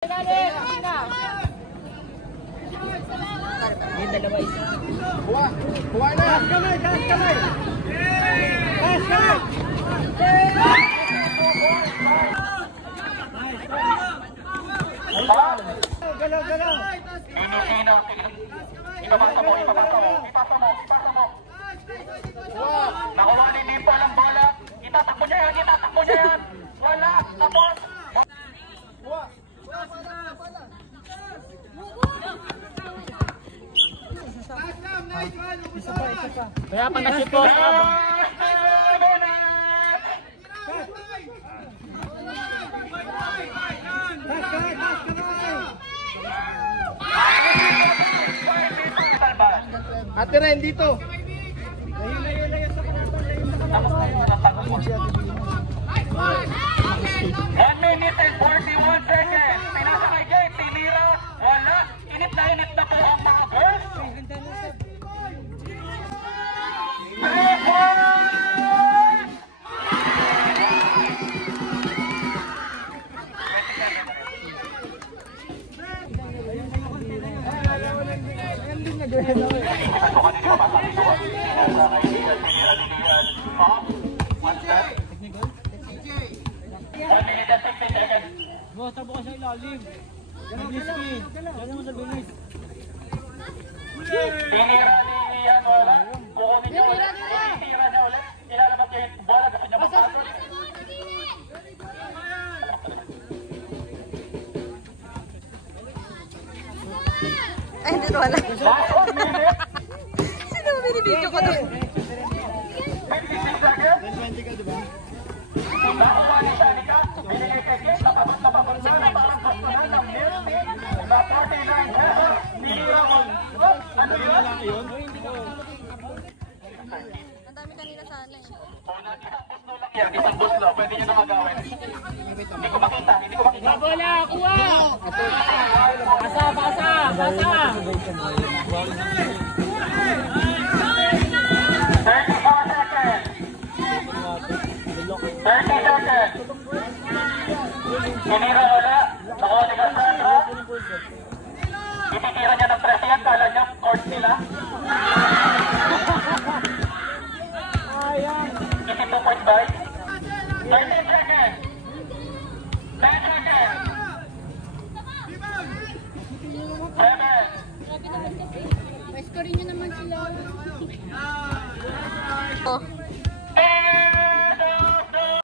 Yung dalawa isa. Kuha! Kuha na! Taas kamay! Taas kamay! Taas kamay! Galaw! Galaw! Ipapasa mo! Ipapasa mo! Ipasa mo! Ipasa mo! Nakuha ni Dimpo lang bola. Itatakbo niya yan! Itatakbo niya yan! Wala! Tapos! Kuha! Isa pa, isa pa. Kaya pang na-shoot ko. Ate Ren, dito. 1 minute and 41 seconds. Pinasa kay Jake, tinira, wala. Init na po ang mga girls. 3 points! Boss, tabo ka sa ilalim. Bilis ka eh. Dala mo sa bilis. Tinira ni Ian, wala. Kukunin niya ulit. Tinira niya ulit. Ilalabas niya yung bola. Gusto niya magpasok. Ay, hindi wala. Last 1 minute. Sino mo binibidyo ko doon? 56 seconds. 20 ka, diba? Nakuha ni Shanika. Binigay kay Jake. Napabot na pabansa na parang kastuhan ng Milton. Na 49 pesos. Tinira ko. Ano yun? Ang dami kanina sana eh. Isang bus lang. Pwede nyo na magawin. Hindi ko makita. Hindi ko makita. Bola, kuha! Pasa, pasa, pasa! 34 seconds. 30 seconds. Tinira wala. Nakuha ni Cassandra. Ititira niya ng press yan. Kala niya court nila. 82.5. 13 seconds. 10 seconds. 7. Oh.